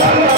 हरी